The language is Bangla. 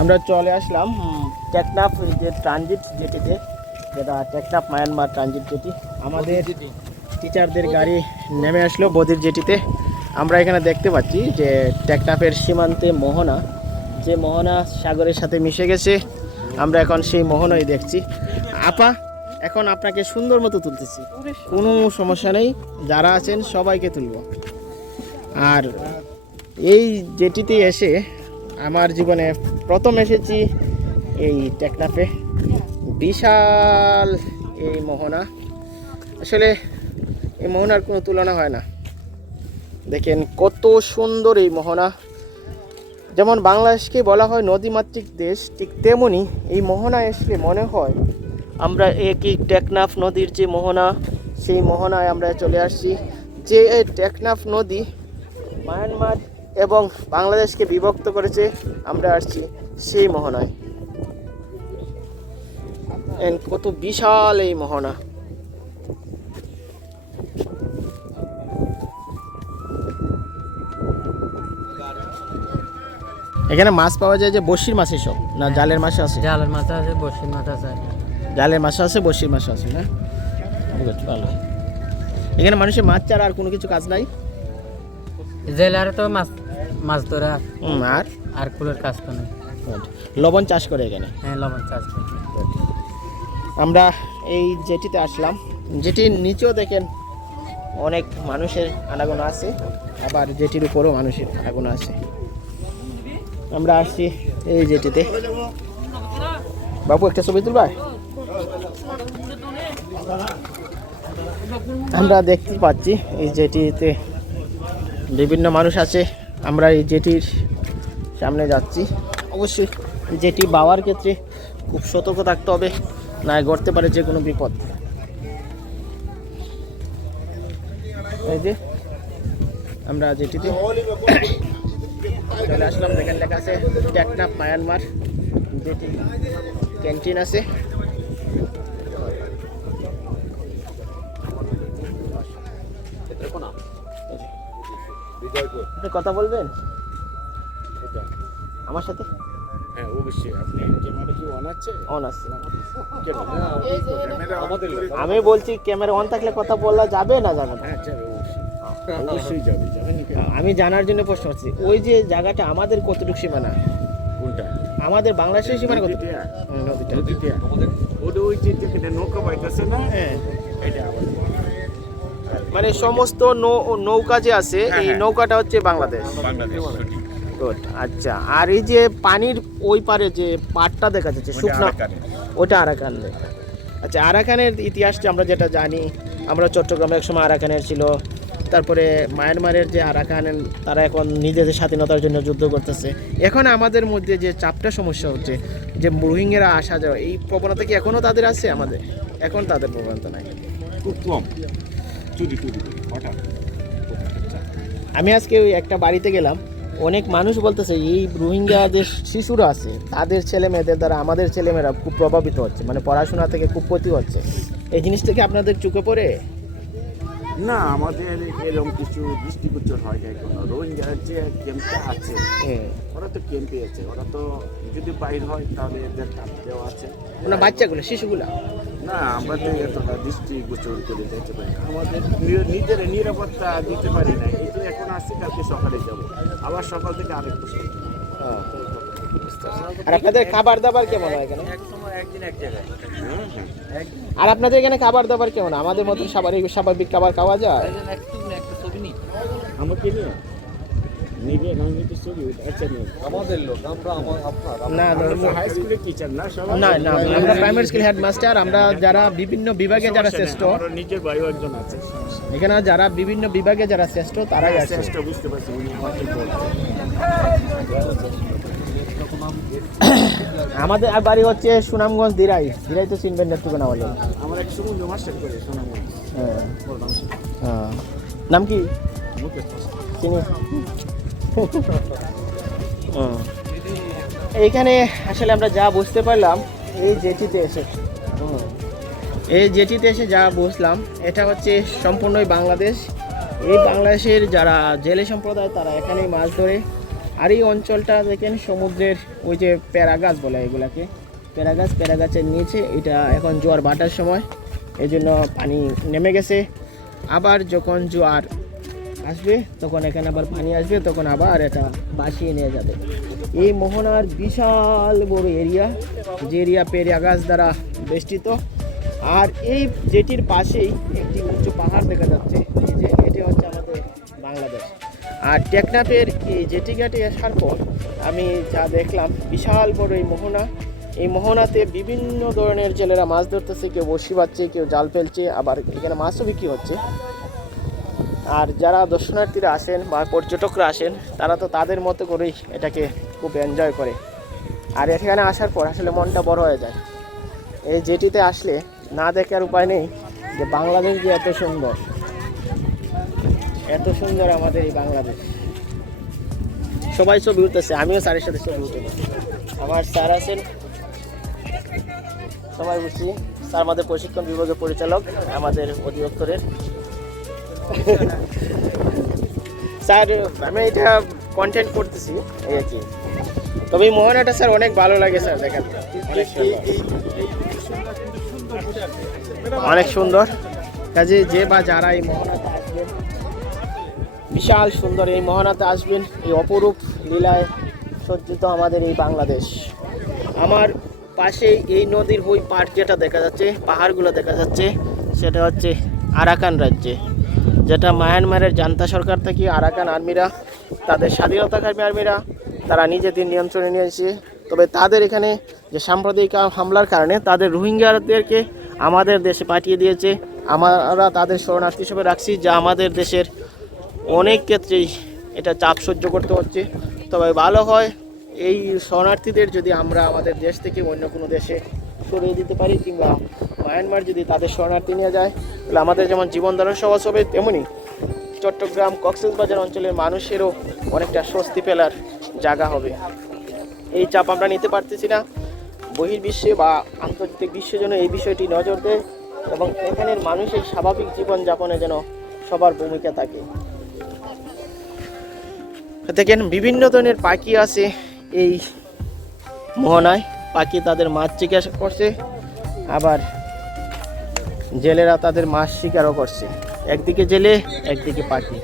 আমরা চলে আসলাম টেকনাফ যে ট্রানজিট জেটিতে, যেটা টেকনাফ মায়ানমার ট্রানজিট জেটি। আমাদের টিচারদের গাড়ি নেমে আসলো বদির জেটিতে। আমরা এখানে দেখতে পাচ্ছি যে টেকনাফের সীমান্তে মোহনা, যে মোহনা সাগরের সাথে মিশে গেছে। আমরা এখন সেই মোহনাই দেখছি। আপা, এখন আপনাকে সুন্দর মতো তুলতেছি, কোনো সমস্যা নেই, যারা আছেন সবাইকে তুলব। আর এই জেটিতে এসে আমার জীবনে প্রথম এসেছি এই টেকনাফে। বিশাল এই মোহনা, আসলে এই মোহনার কোনো তুলনা হয় না। দেখেন কত সুন্দর এই মোহনা। যেমন বাংলাদেশকে বলা হয় নদীমাতৃক দেশ, ঠিক তেমনি এই মোহনা এসে মনে হয় আমরা একই টেকনাফ নদীর যে মোহনা, সেই মোহনায় আমরা চলে আসছি। যে এই টেকনাফ নদী মায়ানমার এবং বাংলাদেশকে বিভক্ত করেছে, আমরা আসছি সেই মোহনায়। কত বিশাল এই মোহনা। এখানে মাছ পাওয়া যায় যে বড়শির মাছ, এসব না জালের মাছ আছে? জালের মাছ আছে, বড়শির মাছ আছে। জালের মাছ আছে, বড়শির মাছ আছে না? ভালো। এখানে মানুষের মাছ ছাড়া আর কোনো কিছু কাজ নাই? জেলার তো মাছ মাছ ধরা আর আর কুলের কাজ তো নেই। লবণ চাষ করে এখানে? হ্যাঁ, লবণ চাষ করে। আমরা এই জেটিতে আসলাম, জেটির নিচেও দেখেন অনেক মানুষের আনাগোনা আছে, আবার জেটির উপরেও মানুষের আনাগোনা আছে। আমরা আসছি এই জেটিতে। বাবু, একটা ছবি তুলবা? আমরা দেখতে পাচ্ছি এই জেটিতে বিভিন্ন মানুষ আছে। আমরা এই জেটির সামনে যাচ্ছি। অবশ্যই জেটি বাওয়ার ক্ষেত্রে খুব সতর্ক থাকতে হবে, না ঘটতে পারে যে কোনো বিপদ। এই যে আমরা জেটিতে চলে আসলাম। দেখেন লেখা আছে টেকনাফ মায়ানমার জেটি, ক্যান্টিন আছে। আপনি কথা বলবেন আমার সাথে? হ্যাঁ, অবশ্যই। আপনি ক্যামেরা কি অন আছে? অন আছে। ক্যামেরা আমাদের আমি বলছি ক্যামেরা অন থাকলে কথা বলা যাবে না যাবে না? হ্যাঁ, যাবে, অবশ্যই যাবে। আমি জানার জন্য প্রশ্ন করছি, ওই যে জায়গাটা আমাদের কতটুকু সীমানা? কোনটা? আমাদের বাংলাদেশের সীমানা কত? নদীটা? নদীটা। নদীটা ওটা ওই যে যেখানে নৌকা পাইতেছে না, হ্যাঁ, এটা আমাদের। মানে সমস্ত নৌকা যে আছে, হ্যাঁ, এই হ্যাঁ। নৌকাটা হচ্ছে বাংলাদেশ। বাংলাদেশ সঠিক। গুড। আচ্ছা, আর এই যে পানির ওই পারে যে পাটটা দেখা যাচ্ছে ওটা শুকনা, আরাকানের। ওটা আরাকান। আচ্ছা, আরাকানের ইতিহাসটা আমরা যেটা জানি, আমরা চট্টগ্রামে একসময় আরাকানের ছিল। তারপরে মায়ানমারের যে আরাকান, তারা এখন নিজেদের স্বাধীনতার জন্য যুদ্ধ করতেছে। এখন আমাদের মধ্যে যে চাপটা সমস্যা হচ্ছে, যে রোহিঙ্গারা আসা যাওয়া, এই প্রবণতা কি এখনও তাদের আছে? আমাদের এখন তাদের প্রবণতা নাই, খুব কম। চুরি হঠাৎ। আমি আজকে ওই একটা বাড়িতে গেলাম, অনেক মানুষ বলতেছে এই রোহিঙ্গা যে শিশুরা আছে, তাদের ছেলে মেয়েদের দ্বারা আমাদের ছেলেমেয়েরা খুব প্রভাবিত হচ্ছে, মানে পড়াশোনা থেকে খুব ক্ষতি হচ্ছে। এই জিনিসটা কি আপনাদের চোখে পড়ে? না, আমাদের এরকম কিছু দৃষ্টিগোচর হয় না এখনো। রোহিঙ্গার যে ক্যাম্পটা আছে, ওরা তো ক্যাম্পে আছে। ওরা তো যদি বাইর হয় তাহলে এদের কাজ দেওয়া আছে। না, বাচ্চাগুলো, শিশুগুলা না, আমরা তো এতটা দৃষ্টিগোচর করে যেতে পারি না। আমাদের নিজের নিরাপত্তা দিতে পারি না। এই যে এখন আসছি, কালকে সকালে যাব, আবার সকাল থেকে আরেক বছর। আর আপনাদের খাবার দাবার কেমন হয় এখানে? একদিন এক জায়গায়। আর আপনাদের এখানে খাবার দাবার কেমন? আমাদের মতো স্বাভাবিক খাবার খাওয়া যায়? একটা ছবি নি আমাকে নিয়ে নিবে না, আমি তো ছবি। আচ্ছা, আমাদের লোক, আমরা আপনার না হাই স্কুলের টিচার না সবাই? না না, আমরা প্রাইমারি স্কুল হেডমাস্টার। আমরা যারা বিভিন্ন বিভাগে যারা শ্রেষ্ঠ, আমার নিজের ভাইও একজন আছে। এখানে যারা বিভিন্ন বিভাগে যারা শ্রেষ্ঠ, তারাই আছে। শ্রেষ্ঠ, বুঝতে পারছি, উনি আমাকে বলছেন। আমাদের বাড়ি হচ্ছে সুনামগঞ্জ, দিরাই। দিরাই তো চিনবেন নেত্রকোনা বলে। আমার এক সমুদ্র মাস্টার করে শোনাবো। হ্যাঁ, নাম কি চিনি? এইখানে আসলে আমরা যা বুঝতে পারলাম এই জেটিতে এসে যা বুঝলাম, এটা হচ্ছে সম্পূর্ণই বাংলাদেশ। এই বাংলাদেশের যারা জেলে সম্প্রদায়, তারা এখানেই মাছ ধরে আর এই অঞ্চলটা দেখেন সমুদ্রের ওই যে প্যারা গাছ বলে এগুলাকে, প্যারা গাছের নিচে এটা এখন জোয়ার ভাটার সময়, এই জন্য পানি নেমে গেছে। আবার যখন জোয়ার আসবে তখন এখানে আবার পানি আসবে, তখন আবার এটা ভাসিয়ে নিয়ে যাবে। এই মোহনার বিশাল বড় এরিয়া, যে এরিয়া পেরিয়া গাছ দ্বারা বেষ্টিত। আর এই জেটির পাশেই একটি উঁচু পাহাড় দেখা যাচ্ছে, এই যে এটি হচ্ছে আমাদের বাংলাদেশ। আর টেকনাফের এই জেটি ঘাটে আসার পর আমি যা দেখলাম, বিশাল বড় এই মোহনা, এই মোহনাতে বিভিন্ন ধরনের জেলেরা মাছ ধরতেছে, কেউ বড়শি বাচ্ছে, কেউ জাল ফেলছে, আবার এখানে মাছও বিক্রি হচ্ছে। আর যারা দর্শনার্থীরা আসেন বা পর্যটকরা আসেন, তারা তো তাদের মতো করেই এটাকে খুব এনজয় করে। আর এখানে আসার পর আসলে মনটা বড় হয়ে যায়। এই জেটিতে আসলে না দেখার উপায় নেই যে বাংলাদেশ যে এত সুন্দর, এত সুন্দর আমাদের এই বাংলাদেশ। সবাই ছবি উঠতেছে, আমিও স্যারের সাথে ছবি উঠে। আমার স্যার আছেন, সবাই বুঝছি। স্যার আমাদের প্রশিক্ষণ বিভাগের পরিচালক আমাদের অধিদপ্তরের। স্যার আমি এটা কন্টেন্ট করতেছি এই আর কি। তবে এই মোহনাটা স্যার অনেক ভালো লাগে স্যার, দেখার অনেক সুন্দর। কাজে যে বা যারা এই মোহনাতে আসবেন, বিশাল সুন্দর এই মোহনাতে আসবেন, এই অপরূপ লীলায় সজ্জিত আমাদের এই বাংলাদেশ। আমার পাশেই এই নদীর ওই পার যেটা দেখা যাচ্ছে, পাহাড়গুলো দেখা যাচ্ছে, সেটা হচ্ছে আরাকান রাজ্যে, যেটা মায়ানমারের জান্তা সরকার থেকে আরাকান আর্মিরা, তাদের স্বাধীনতাকামী আর্মিরা, তারা নিজেদের নিয়ন্ত্রণে নিয়েছে। তবে তাদের এখানে যে সাম্প্রদায়িক হামলার কারণে তাদের রোহিঙ্গাদেরকে আমাদের দেশে পাঠিয়ে দিয়েছে। আমরা তাদের শরণার্থী হিসেবে রাখছি, যা আমাদের দেশের অনেক ক্ষেত্রেই এটা চাপ সহ্য করতে হচ্ছে। তবে ভালো হয় এই শরণার্থীদের যদি আমরা আমাদের দেশ থেকে অন্য কোনো দেশে সরিয়ে দিতে পারি, কিংবা মায়ানমার যদি তাদের শরণার্থী নিয়ে যায়, তাহলে আমাদের যেমন জীবন ধারণ সহজ হবে, তেমনি চট্টগ্রাম কক্সবাজার অঞ্চলের মানুষেরও অনেকটা স্বস্তি ফেলার জায়গা হবে। এই চাপ আমরা নিতে পারতেছি না। বহির্বিশ্বে বা আন্তর্জাতিক বিশ্বে যেন এই বিষয়টি নজর দেয় এবং এখানের মানুষের স্বাভাবিক জীবনযাপনে যেন সবার ভূমিকা থাকে। দেখেন বিভিন্ন ধরনের পাখি আছে এই মোহনায়, পাখি তাদের মাছ শিকার করছে, আবার জেলেরা তাদের মাছ শিকারও করছে। একদিকে জেলে, একদিকে পাখি।